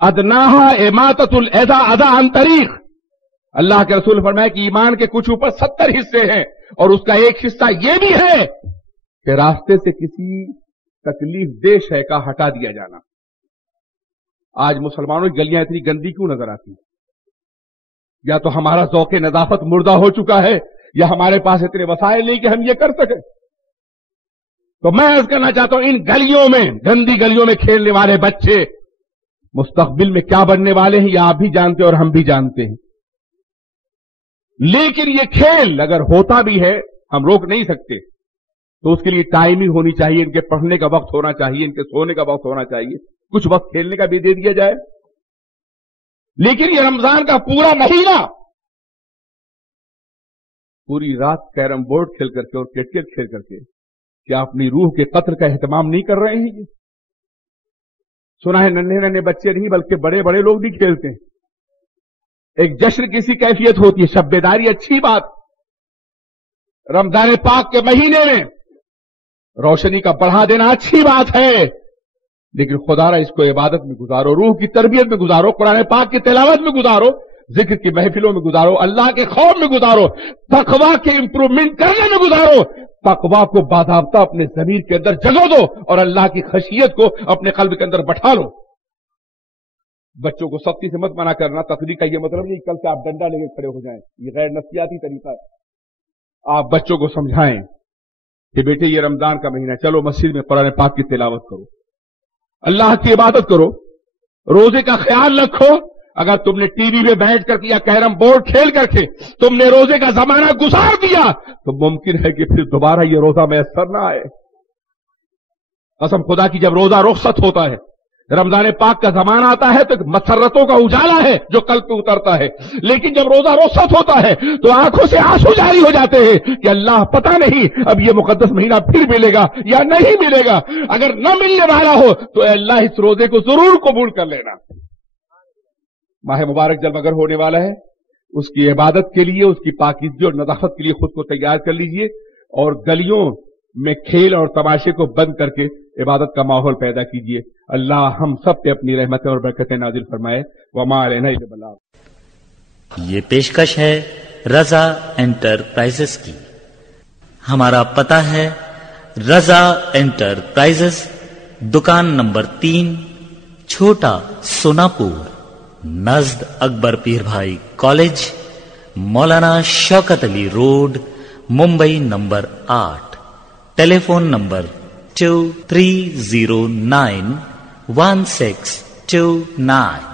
ادناها اماطۃ الاذى عن طریق۔ اللہ کے رسول نے فرمایا کہ ایمان کے کچھ اوپر 70 حصے ہیں، اور اس کا ایک حصہ یہ بھی ہے کہ راستے سے کسی تکلیف دہ شے کا ہٹا دیا جانا۔ آج مسلمانوں کی گلیاں اتنی گندی کیوں نظر آتی ہیں؟ یا تو ہمارا ذوق نظافت مردہ ہو چکا ہے، یا ہمارے پاس اتنے وسائل نہیں کہ ہم یہ کر سکیں۔ تو میں عرض کرنا چاہتا ہوں، ان گلیوں میں، گندی گلیوں میں کھیلنے والے بچے مستقبل میں کیا بننے والے ہیں یہ آپ بھی جانتے اور ہم بھی جانتے ہیں۔ لیکن یہ کھیل اگر ہوتا بھی ہے ہم روک نہیں سکتے، تو اس کے لیے ٹائمنگ ہونی چاہیے، ان کے پڑھنے کا وقت ہونا چاہیے، ان کے سونے کا وقت ہونا چاہیے، کچھ وقت کھیلنے کا بھی دے دیا جائے۔ لیکن یہ رمضان کا پورا مہینہ پوری رات کیرم بورڈ کھیل کر کے اور کرکٹ کھیل کر کے کیا اپنی روح کے قتل کا اہتمام نہیں کر رہے ہیں؟ یہ سنا ہے ننھے ننھے بچے نہیں بلکہ بڑے بڑے لوگ بھی کھیلتے ہیں۔ ایک جشن کی سی کیفیت ہوتی ہے، شب بیداری اچھی بات، رمضان پاک کے مہینے میں روشنی کا بڑھا دینا اچھی بات ہے، لیکن خدا را اس کو عبادت میں گزارو، روح کی تربیت میں گزارو، قرآن پاک کی تلاوت میں گزارو، ذکر کی محفلوں میں گزارو، اللہ کے خوف میں گزارو، تقوی کے امپروومنٹ کرنے میں گزارو، تقوی کو باضابطہ اپنے ضمیر کے اندر جگہ دو اور اللہ کی خشیت کو اپنے قلب کے اندر بٹھا لو۔ بچوں کو سختی سے مت منع کرنا، تقریر کا یہ مطلب نہیں کل سے آپ ڈنڈا لے کے کھڑے ہو جائیں، یہ غیر نفسیاتی طریقہ ہے۔ آپ بچوں کو سمجھائیں کہ بیٹے یہ رمضان کا مہینہ، چلو مسجد میں قرآن پاک کی تلاوت کرو، اللہ کی عبادت کرو، روزے کا خیال رکھو۔ اگر تم نے ٹی وی میں بیٹھ کر کے یا کیرم بورڈ کھیل کر کے تم نے روزے کا زمانہ گزار دیا تو ممکن ہے کہ پھر دوبارہ یہ روزہ میسر نہ آئے۔ قسم خدا کی، جب روزہ رخصت ہوتا ہے، رمضان پاک کا زمانہ آتا ہے تو مسرتوں کا اجالا ہے جو قلب پہ اترتا ہے، لیکن جب روزہ رخصت ہوتا ہے تو آنکھوں سے آنسو جاری ہو جاتے ہیں کہ اللہ پتہ نہیں اب یہ مقدس مہینہ پھر ملے گا یا نہیں ملے گا، اگر نہ ملنے والا ہو تو اے اللہ اس روزے کو ضرور قبول کر لینا۔ ماہ مبارک جب اگر ہونے والا ہے، اس کی عبادت کے لیے، اس کی پاکیزگی اور نظافت کے لیے خود کو تیار کر لیجئے، اور گلیوں میں کھیل اور تماشے کو بند کر کے عبادت کا ماحول پیدا کیجئے۔ اللہ ہم سب پہ اپنی رحمتیں اور برکتیں نازل فرمائے۔ وما علینا الا البلاغ۔ یہ پیشکش ہے رضا انٹرپرائزز کی۔ ہمارا پتہ ہے رضا انٹرپرائزز، دکان نمبر 3، چھوٹا سوناپور، نزد اکبر پیر بھائی کالج، مولانا شوکت علی روڈ، ممبئی نمبر 8۔ ٹیلی فون نمبر 23091629۔